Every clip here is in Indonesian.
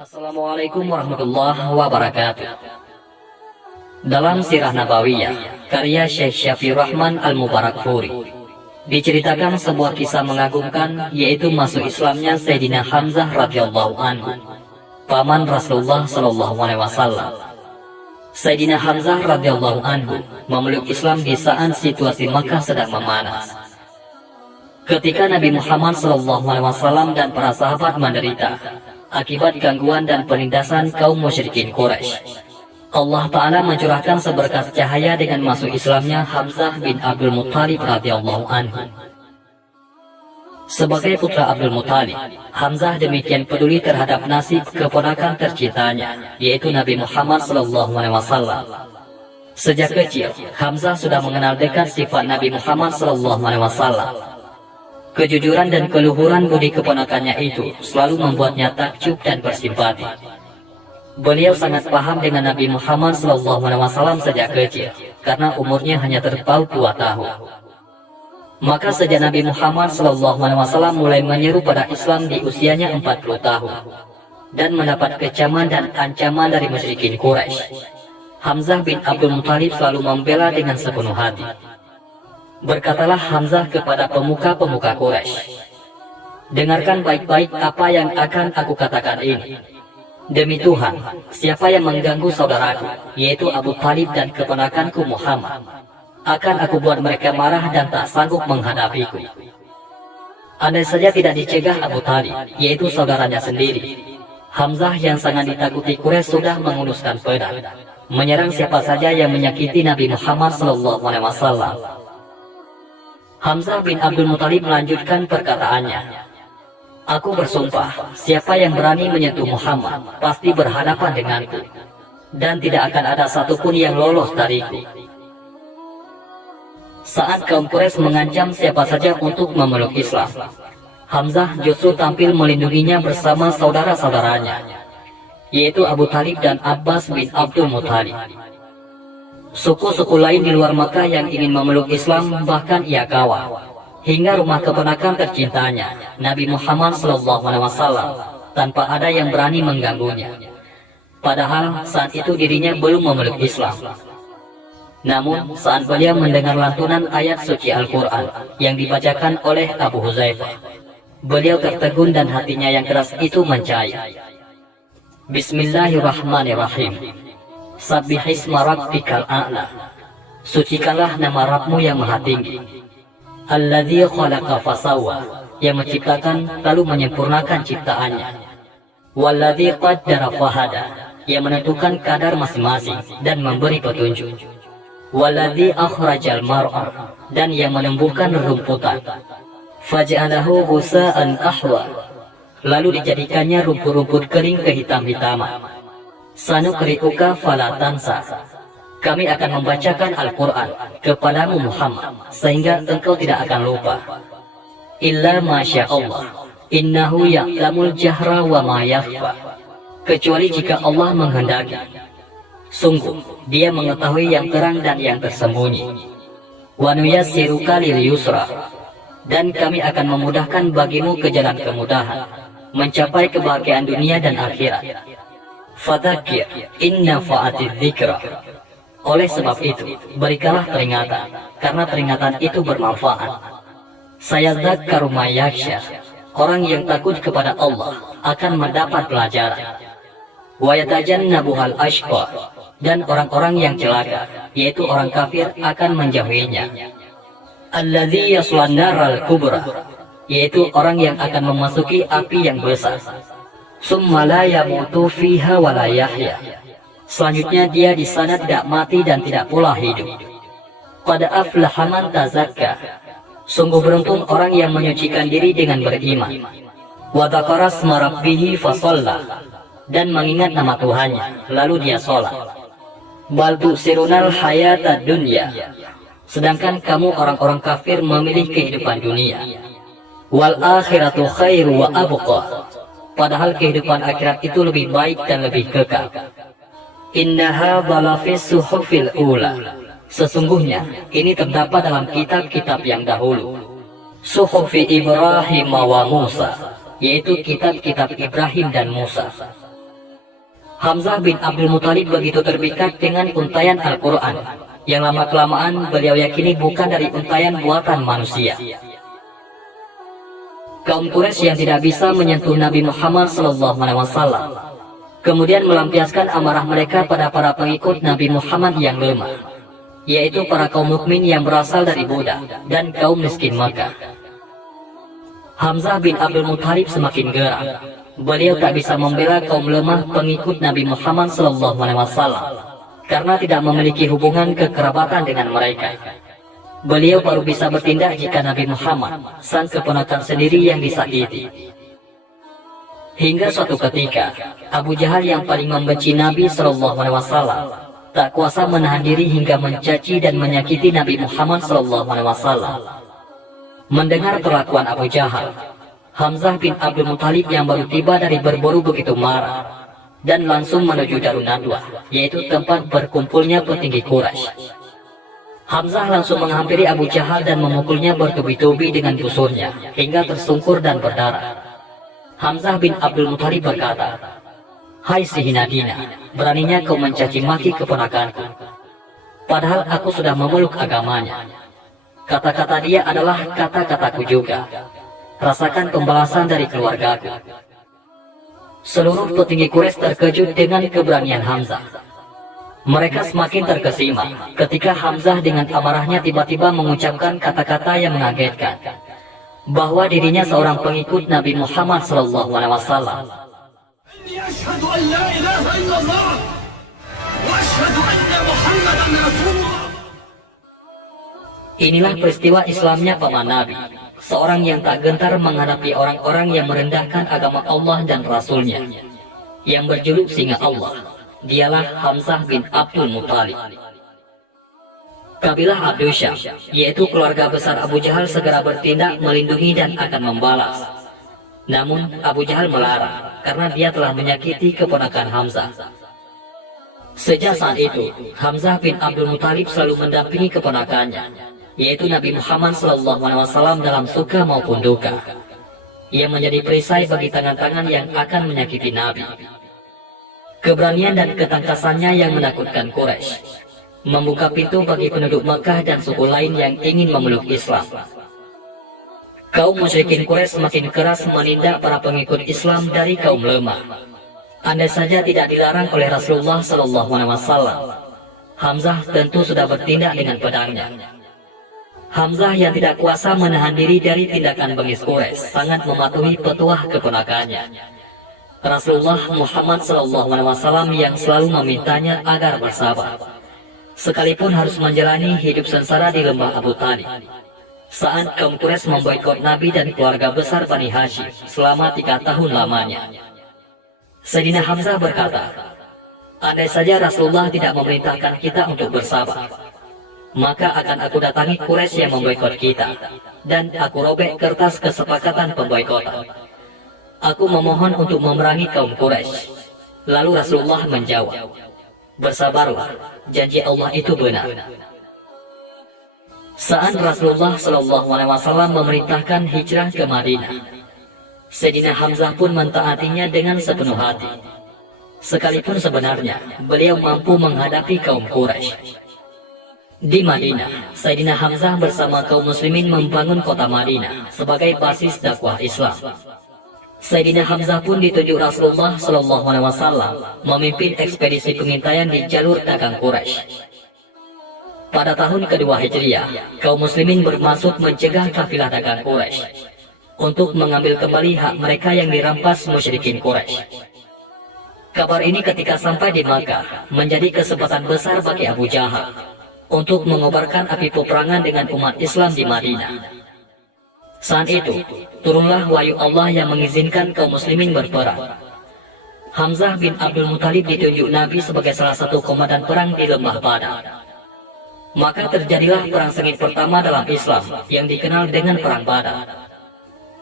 Assalamualaikum warahmatullahi wabarakatuh. Dalam Sirah Nabawiyah, karya Syekh Syafiur Rahman Al-Mubarakfuri, diceritakan sebuah kisah mengagumkan, yaitu masuk Islamnya Sayyidina Hamzah radhiyallahu anhu, paman Rasulullah sallallahu alaihi wasallam. Sayyidina Hamzah radhiyallahu anhu memeluk Islam di saat situasi Makkah sedang memanas. Ketika Nabi Muhammad sallallahu alaihi wasallam dan para sahabat menderita akibat gangguan dan penindasan kaum musyrikin Quraisy, Allah Ta'ala mencurahkan seberkas cahaya dengan masuk Islamnya Hamzah bin Abdul Muttalib radhiyallahu anhu. Sebagai putra Abdul Muttalib, Hamzah demikian peduli terhadap nasib keponakan tercintanya, yaitu Nabi Muhammad sallallahu alaihi wasallam. Sejak kecil, Hamzah sudah mengenal dekat sifat Nabi Muhammad sallallahu alaihi wasallam. Kejujuran dan keluhuran budi keponakannya itu selalu membuatnya takjub dan bersimpati. Beliau sangat paham dengan Nabi Muhammad SAW sejak kecil, karena umurnya hanya terpaut 2 tahun. Maka sejak Nabi Muhammad SAW mulai menyeru pada Islam di usianya 40 tahun, dan mendapat kecaman dan ancaman dari musyrikin Quraisy, Hamzah bin Abdul Muttalib selalu membela dengan sepenuh hati. Berkatalah Hamzah kepada pemuka-pemuka Quraisy, "Dengarkan baik-baik apa yang akan aku katakan ini. Demi Tuhan, siapa yang mengganggu saudaraku, yaitu Abu Talib dan keponakanku Muhammad, akan aku buat mereka marah dan tak sanggup menghadapiku." Andai saja tidak dicegah Abu Talib, yaitu saudaranya sendiri, Hamzah yang sangat ditakuti Quraisy sudah menguluskan pedang, menyerang siapa saja yang menyakiti Nabi Muhammad SAW. Hamzah bin Abdul Muttalib melanjutkan perkataannya, "Aku bersumpah, siapa yang berani menyentuh Muhammad pasti berhadapan denganku, dan tidak akan ada satupun yang lolos dariku." Saat kaum Quraisy mengancam siapa saja untuk memeluk Islam, Hamzah justru tampil melindunginya bersama saudara-saudaranya, yaitu Abu Talib dan Abbas bin Abdul Muttalib. Suku-suku lain di luar Makkah yang ingin memeluk Islam bahkan ia kawal, hingga rumah keponakan tercintanya, Nabi Muhammad SAW, tanpa ada yang berani mengganggunya. Padahal saat itu dirinya belum memeluk Islam. Namun saat beliau mendengar lantunan ayat suci Al-Quran yang dibacakan oleh Abu Huzaifah, beliau tertegun dan hatinya yang keras itu mencair. Bismillahirrahmanirrahim. Sabbihisma rabbikal a'la. Sucikanlah nama Rabbmu yang maha tinggi. Alladzi khalaqa fasawwa, yang menciptakan lalu menyempurnakan ciptaannya. Walladzi qaddara fahada, yang menentukan kadar masing-masing dan memberi petunjuk. Walladzi akhrajal mar'a, dan yang menumbuhkan rerumputan. Faj'alahu ghusa'an ahwa, lalu dijadikannya rumput-rumput kering kehitam-hitaman. Sanuqri'uka fala tansa, kami akan membacakan Al-Quran kepadamu Muhammad sehingga engkau tidak akan lupa. Illa masya Allah, innahu ya'lamul jahra wa ma yakhfa, kecuali jika Allah menghendaki, sungguh dia mengetahui yang terang dan yang tersembunyi. Wa nuyassiruka lil yusra, dan kami akan memudahkan bagimu ke jalan kemudahan, mencapai kebahagiaan dunia dan akhirat. Fadzakir inna fa'atid dzikra, oleh sebab itu berikanlah peringatan, karena peringatan itu bermanfaat. Sayadzakkaru may yakhsha, orang yang takut kepada Allah akan mendapat pelajaran. Wa yatajannabuhal ashqa, dan orang-orang yang celaka, yaitu orang kafir, akan menjauhinya. Alladzi yaslan naral kubra, yaitu orang yang akan memasuki api yang besar. Summa la yamutu fiha wa la yahya, selanjutnya dia di sana tidak mati dan tidak pula hidup. Qad aflaha man tazakka, sungguh beruntung orang yang menyucikan diri dengan beriman. Wa dzakara asma rabbih fa shalla, dan mengingat nama Tuhannya lalu dia sholat. Bal tu'sirunal hayatad dunya, sedangkan kamu orang-orang kafir memilih kehidupan dunia. Wal akhiratu khairu wa abqa, padahal kehidupan akhirat itu lebih baik dan lebih kekal. Innaha balafis suhufil ula, sesungguhnya ini terdapat dalam kitab-kitab yang dahulu. Suhufi Ibrahim wa Musa, yaitu kitab-kitab Ibrahim dan Musa. Hamzah bin Abdul Muthalib begitu terpikat dengan untayan Al-Quran, yang lama-kelamaan beliau yakini bukan dari untayan buatan manusia. Kaum Quraisy yang tidak bisa menyentuh Nabi Muhammad SAW kemudian melampiaskan amarah mereka pada para pengikut Nabi Muhammad yang lemah, yaitu para kaum mukmin yang berasal dari budak dan kaum miskin Makkah. Hamzah bin Abdul Muthalib semakin geram. Beliau tak bisa membela kaum lemah pengikut Nabi Muhammad SAW karena tidak memiliki hubungan kekerabatan dengan mereka. Beliau baru bisa bertindak jika Nabi Muhammad, sang keponakan sendiri, yang disakiti. Hingga suatu ketika, Abu Jahal yang paling membenci Nabi SAW tak kuasa menahan diri hingga mencaci dan menyakiti Nabi Muhammad SAW. Mendengar perlakuan Abu Jahal, Hamzah bin Abdul Muthalib yang baru tiba dari berburu begitu marah dan langsung menuju Darun Nadwah, yaitu tempat berkumpulnya petinggi Quraisy. Hamzah langsung menghampiri Abu Jahal dan memukulnya bertubi-tubi dengan busurnya hingga tersungkur dan berdarah. Hamzah bin Abdul Muthalib berkata, "Hai si hina-hina, beraninya kau mencaci maki keponakanku, padahal aku sudah memeluk agamanya. Kata-kata dia adalah kata-kataku juga. Rasakan pembalasan dari keluargaku." Seluruh petinggi Quraisy terkejut dengan keberanian Hamzah. Mereka semakin terkesima ketika Hamzah dengan amarahnya tiba-tiba mengucapkan kata-kata yang mengagetkan, bahwa dirinya seorang pengikut Nabi Muhammad SAW. Inilah peristiwa Islamnya paman Nabi, seorang yang tak gentar menghadapi orang-orang yang merendahkan agama Allah dan Rasulnya, yang berjuluk singa Allah. Dialah Hamzah bin Abdul Muthalib. Kabilah Abdul Syam, yaitu keluarga besar Abu Jahal, segera bertindak melindungi dan akan membalas. Namun Abu Jahal melarang karena dia telah menyakiti keponakan Hamzah. Sejak saat itu, Hamzah bin Abdul Muthalib selalu mendampingi keponakannya, yaitu Nabi Muhammad SAW, dalam suka maupun duka. Ia menjadi perisai bagi tangan-tangan yang akan menyakiti Nabi. Keberanian dan ketangkasannya yang menakutkan Quraisy membuka pintu bagi penduduk Makkah dan suku lain yang ingin memeluk Islam. Kaum musyrikin Quraisy semakin keras menindak para pengikut Islam dari kaum lemah. Andai saja tidak dilarang oleh Rasulullah SAW, Hamzah tentu sudah bertindak dengan pedangnya. Hamzah yang tidak kuasa menahan diri dari tindakan bengis Quraisy sangat mematuhi petuah keponakannya, Rasulullah Muhammad SAW, yang selalu memintanya agar bersabar, sekalipun harus menjalani hidup sengsara di lembah Abu Talib, saat kaum Quraisy memboikot Nabi dan keluarga besar Bani Hashim selama 3 tahun lamanya. Sayyidina Hamzah berkata, "Andai saja Rasulullah tidak memerintahkan kita untuk bersabar, maka akan aku datangi Quraisy yang memboikot kita, dan aku robek kertas kesepakatan pemboikotan. Aku memohon untuk memerangi kaum Quraisy." Lalu Rasulullah menjawab, "Bersabarlah, janji Allah itu benar." Saat Rasulullah SAW memerintahkan hijrah ke Madinah, Sayyidina Hamzah pun mentaatinya dengan sepenuh hati, sekalipun sebenarnya beliau mampu menghadapi kaum Quraisy. Di Madinah, Sayyidina Hamzah bersama kaum muslimin membangun kota Madinah sebagai basis dakwah Islam. Sayyidina Hamzah pun ditunjuk Rasulullah SAW memimpin ekspedisi pengintaian di jalur dagang Quraisy. Pada tahun kedua Hijriah, kaum muslimin bermaksud mencegah kafilah dagang Quraisy untuk mengambil kembali hak mereka yang dirampas musyrikin Quraisy. Kabar ini ketika sampai di Makkah menjadi kesempatan besar bagi Abu Jahal untuk mengobarkan api peperangan dengan umat Islam di Madinah. Saat itu, turunlah wahyu Allah yang mengizinkan kaum muslimin berperang. Hamzah bin Abdul Muthalib ditunjuk Nabi sebagai salah satu komandan perang di lembah Badar. Maka terjadilah perang sengit pertama dalam Islam yang dikenal dengan Perang Badar.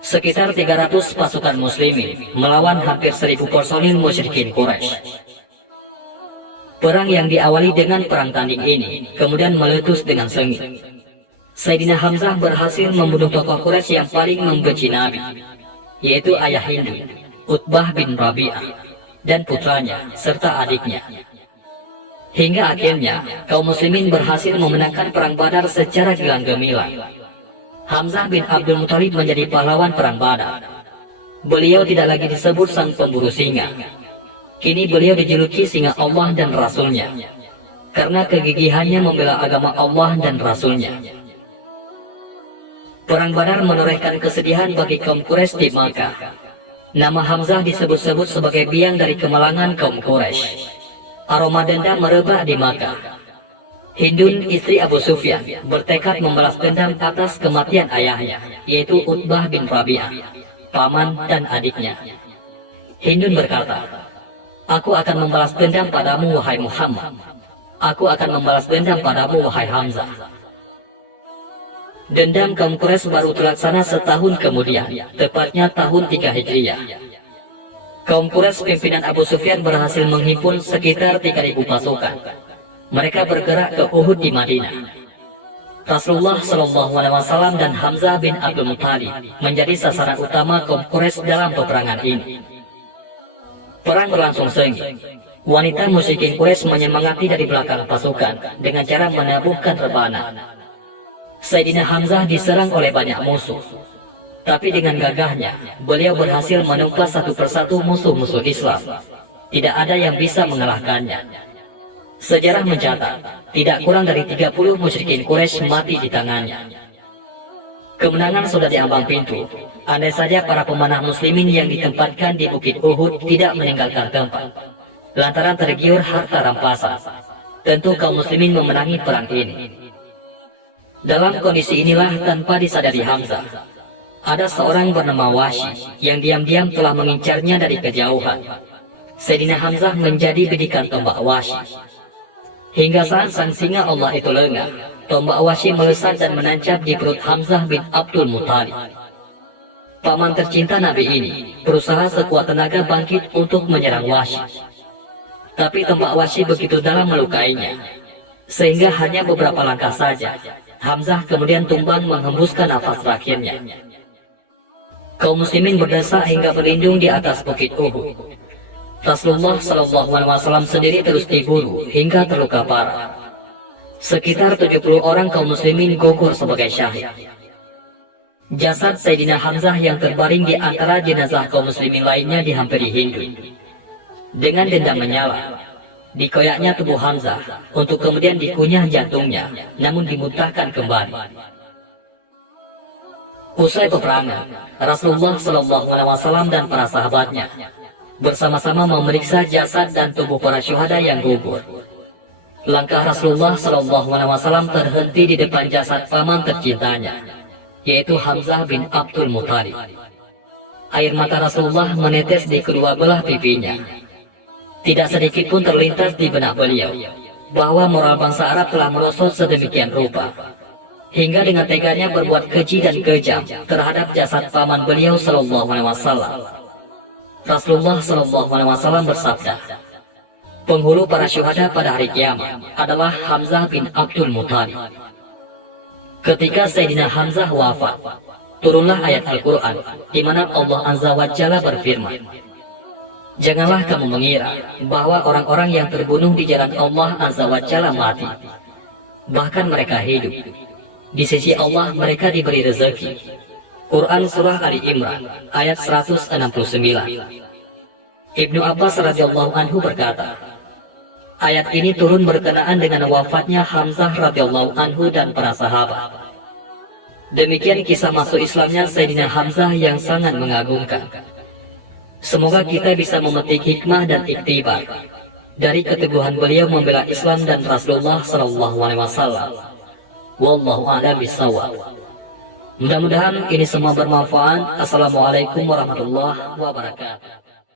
Sekitar 300 pasukan muslimin melawan hampir 1000 personil musyrikin Quraisy. Perang yang diawali dengan perang tanding ini kemudian meletus dengan sengit. Sayyidina Hamzah berhasil membunuh tokoh Quraisy yang paling membenci Nabi, yaitu ayah Hindu, Utbah bin Rabi'ah, dan putranya, serta adiknya. Hingga akhirnya, kaum muslimin berhasil memenangkan perang Badar secara gilang gemilang. Hamzah bin Abdul Muthalib menjadi pahlawan perang Badar. Beliau tidak lagi disebut sang pemburu singa. Kini beliau dijuluki singa Allah dan Rasulnya, karena kegigihannya membela agama Allah dan Rasulnya. Perang Badar menorehkan kesedihan bagi kaum Quraisy di Makkah. Nama Hamzah disebut-sebut sebagai biang dari kemalangan kaum Quraisy. Aroma dendam merebak di Makkah. Hindun, istri Abu Sufyan, bertekad membalas dendam atas kematian ayahnya, yaitu Utbah bin Rabi'ah, paman dan adiknya. Hindun berkata, "Aku akan membalas dendam padamu, wahai Muhammad. Aku akan membalas dendam padamu, wahai Hamzah." Dendam kaum Quraisy baru terlaksana setahun kemudian, tepatnya tahun 3 Hijriah. Kaum Quraisy pimpinan Abu Sufyan berhasil menghimpun sekitar 3.000 pasukan. Mereka bergerak ke Uhud di Madinah. Rasulullah SAW dan Hamzah bin Abdul Muthalib menjadi sasaran utama kaum Quraisy dalam peperangan ini. Perang berlangsung sengit. Wanita musyrikin Quraisy menyemangati dari belakang pasukan dengan cara menabuhkan rebana. Sayyidina Hamzah diserang oleh banyak musuh. Tapi dengan gagahnya, beliau berhasil menumpas satu persatu musuh-musuh Islam. Tidak ada yang bisa mengalahkannya. Sejarah mencatat, tidak kurang dari 30 musyrikin Quraisy mati di tangannya. Kemenangan sudah di ambang pintu. Andai saja para pemanah muslimin yang ditempatkan di Bukit Uhud tidak meninggalkan tempat, lantaran tergiur harta rampasan, tentu kaum muslimin memenangi perang ini. Dalam kondisi inilah, tanpa disadari Hamzah, ada seorang bernama Wahsy yang diam-diam telah mengincarnya dari kejauhan. Sayyidina Hamzah menjadi bidikan tombak Wahsy. Hingga saat sang singa Allah itu lengah, tombak Wahsy melesat dan menancap di perut Hamzah bin Abdul Muthalib. Paman tercinta Nabi ini berusaha sekuat tenaga bangkit untuk menyerang Wahsy. Tapi tombak Wahsy begitu dalam melukainya, sehingga hanya beberapa langkah saja Hamzah kemudian tumbang menghembuskan nafas terakhirnya. Kaum muslimin berdesak hingga berlindung di atas Bukit Uhud. Rasulullah SAW sendiri terus diburu hingga terluka parah. Sekitar 70 orang kaum muslimin gugur sebagai syahid. Jasad Sayyidina Hamzah yang terbaring di antara jenazah kaum muslimin lainnya dihampiri Hindun. Dengan dendam menyala, dikoyaknya tubuh Hamzah untuk kemudian dikunyah jantungnya, namun dimuntahkan kembali. Usai peperangan, Rasulullah SAW dan para sahabatnya bersama-sama memeriksa jasad dan tubuh para syuhada yang gugur. Langkah Rasulullah SAW terhenti di depan jasad paman tercintanya, yaitu Hamzah bin Abdul Muthalib. Air mata Rasulullah menetes di kedua belah pipinya. Tidak sedikit pun terlintas di benak beliau bahwa moral bangsa Arab telah merosot sedemikian rupa, hingga dengan teganya berbuat keji dan kejam terhadap jasad paman beliau SAW. Rasulullah SAW bersabda, penghulu para syuhada pada hari kiamat adalah Hamzah bin Abdul Muthalib. Ketika Sayyidina Hamzah wafat, turunlah ayat Al-Quran di mana Allah Azza wa Jalla berfirman, janganlah kamu mengira bahwa orang-orang yang terbunuh di jalan Allah Azza wa Jalla mati, bahkan mereka hidup. Di sisi Allah mereka diberi rezeki. Quran Surah Ali Imran ayat 169. Ibnu Abbas radhiyallahu anhu berkata, ayat ini turun berkenaan dengan wafatnya Hamzah radhiyallahu anhu dan para sahabat. Demikian kisah masuk Islamnya Sayyidina Hamzah yang sangat mengagumkan. Semoga kita bisa memetik hikmah dan iktibar dari keteguhan beliau membela Islam dan Rasulullah SAW. Wallahu a'lam bishawab. Mudah-mudahan ini semua bermanfaat. Assalamualaikum warahmatullahi wabarakatuh.